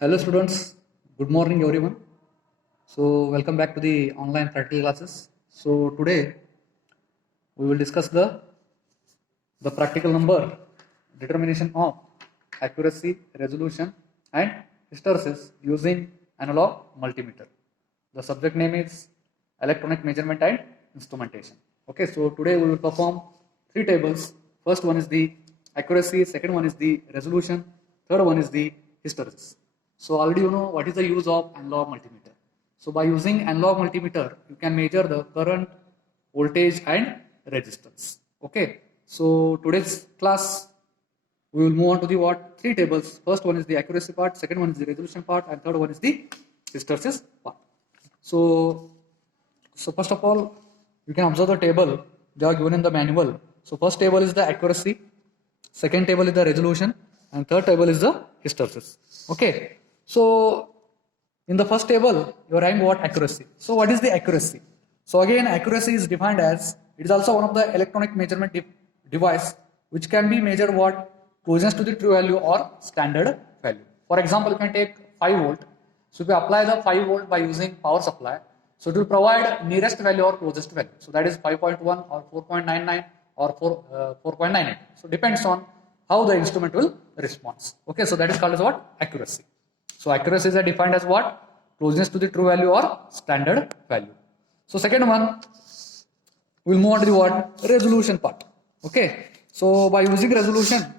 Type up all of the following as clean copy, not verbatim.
Hello students, good morning everyone. So welcome back to the online practical classes. So today we will discuss the practical number determination of accuracy, resolution and hysteresis using analog multimeter. The subject name is electronic measurement and instrumentation. Okay, so today we will perform three tables. First one is the accuracy, second one is the resolution, third one is the hysteresis. So already you know what is the use of analog multimeter. So by using analog multimeter, you can measure the current, voltage and resistance. Okay. So today's class, we will move on to the three tables. First one is the accuracy part, second one is the resolution part, and third one is the hysteresis part. So first of all, you can observe the table they are given in the manual. So first table is the accuracy, second table is the resolution, and third table is the hysteresis. Okay. So in the first table, you are having what? Accuracy. So what is the accuracy? So again, accuracy is defined as, it is also one of the electronic measurement device which can be measured what? Closeness to the true value or standard value. For example, you can take 5 volt. So if you apply the 5 volt by using power supply, so it will provide nearest value or closest value. So that is 5.1 or 4.99 or 4.98. So depends on how the instrument will respond. Okay, so that is called as what? Accuracy. So accuracy is defined as what? Closeness to the true value or standard value. So second one, we will move on to the what? Resolution part. Okay. So by using resolution,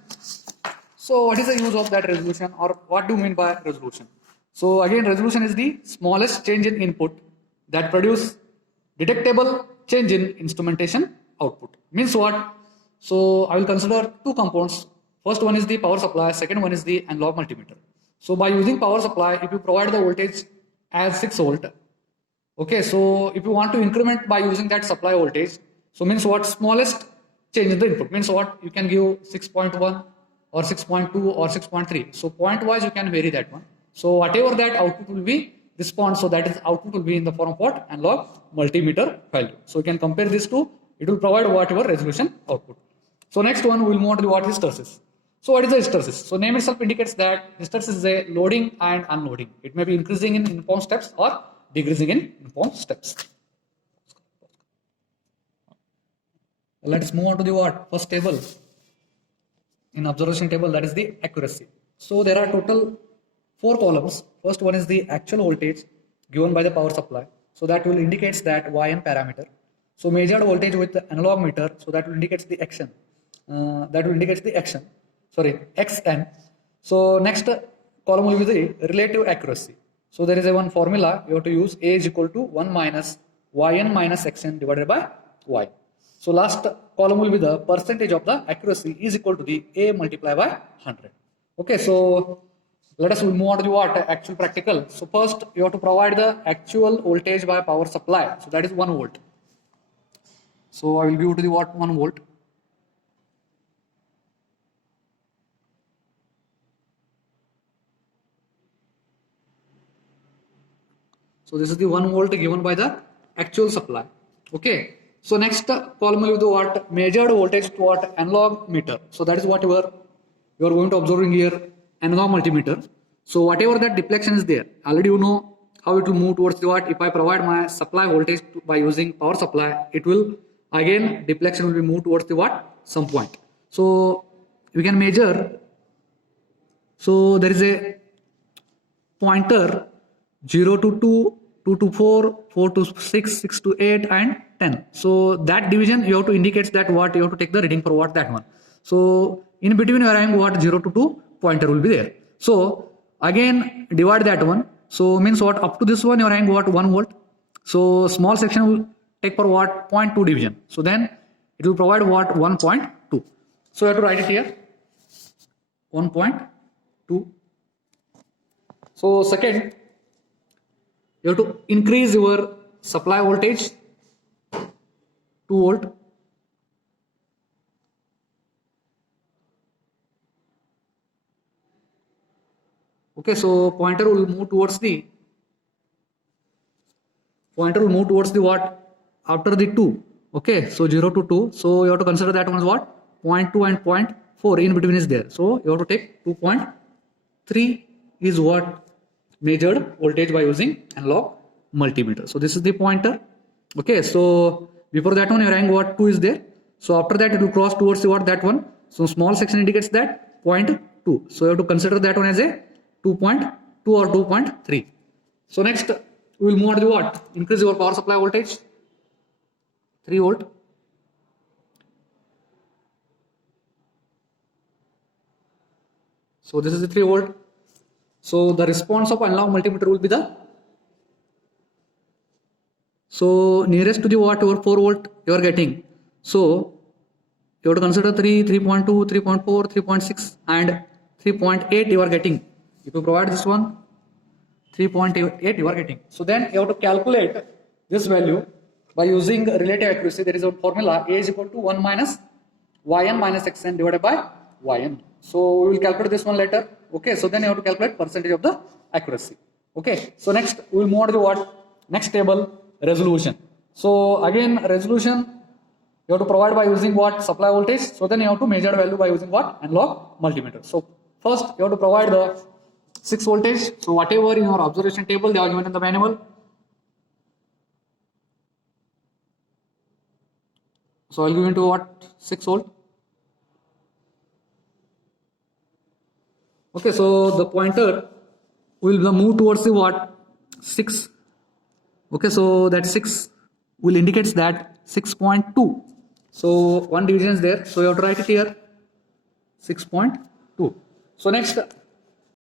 so what is the use of that resolution, or what do you mean by resolution? So again, resolution is the smallest change in input that produce detectable change in instrumentation output. Means what? So I will consider two components. First one is the power supply, second one is the analog multimeter. So by using power supply, if you provide the voltage as 6 volt, okay, so if you want to increment by using that supply voltage, so means what? Smallest change in the input means what? You can give 6.1 or 6.2 or 6.3. So point wise you can vary that one. So whatever that output will be response, so that is output will be in the form of what? Analog multimeter value. So you can compare this to, it will provide whatever resolution output. So next one we will move on to the what? Hysteresis. So what is the hysteresis? So name itself indicates that hysteresis is a loading and unloading. It may be increasing in uniform steps or decreasing in uniform steps. Let us move on to the what? First table. In observation table, that is the accuracy. So there are total 4 columns. First one is the actual voltage given by the power supply. So that will indicates that YN parameter. So measured voltage with the analog meter. So that will indicates the action. XN. So next column will be the relative accuracy. So there is a one formula you have to use. A is equal to 1 minus YN minus XN divided by Y. So last column will be the percentage of the accuracy is equal to the A multiplied by 100. Okay, so let us move on to the what? Actual practical. So first you have to provide the actual voltage by power supply. So that is 1 volt. So I will give to the what? 1 volt. So this is the 1 volt given by the actual supply. Okay. So next column will be the what? Measured voltage to what? Analog meter. So that is what you are going to observing here, analog multimeter. So whatever that deflection is there, already you know how it will move towards the what? If I provide my supply voltage by using power supply, it will again deflection will be moved towards the what? Some point. So we can measure. So there is a pointer 0 to 2, 2 to 4, 4 to 6, 6 to 8 and 10. So that division you have to indicate that what you have to take the reading for what? That one. So in between you are having what? 0 to 2 pointer will be there. So again divide that one. So means what? Up to this one you are having what? 1 volt. So small section will take for what? 0.2 division. So then it will provide what? 1.2. So you have to write it here. 1.2. So second, you have to increase your supply voltage 2 volt. Okay, so pointer will move towards the what? After the 2. Okay, so 0 to 2. So you have to consider that one as what? 0.2 and 0.4 in between is there. So you have to take 2.3 is what? measured voltage by using analog multimeter. So this is the pointer. Okay, so before that one, your rank what 2 is there. So after that, it will cross towards what that one. So small section indicates that 0.2. So you have to consider that one as a 2.2 or 2.3. So next, we will move on to what? Increase your power supply voltage. 3 volt. So this is the 3 volt. So the response of analog multimeter will be nearest to the what your 4 volt you are getting. So you have to consider 3, 3.2, 3.4, 3.6 and 3.8 you are getting. If you provide this one, 3.8 you are getting. So then you have to calculate this value by using relative accuracy. There is a formula, A is equal to 1 minus Yn minus Xn divided by Yn. So we will calculate this one later. Okay, so then you have to calculate percentage of the accuracy. Okay, so next we will move on to what? Next table, resolution. So again, resolution you have to provide by using what? Supply voltage. So then you have to measure the value by using what? Analog multimeter. So first you have to provide the 6 voltage. So whatever in your observation table they are given in the manual. So I'll give into what? 6 volt. Okay, so the pointer will move towards the what? 6. Okay, so that 6 will indicates that 6.2. So one division is there. So you have to write it here 6.2. So next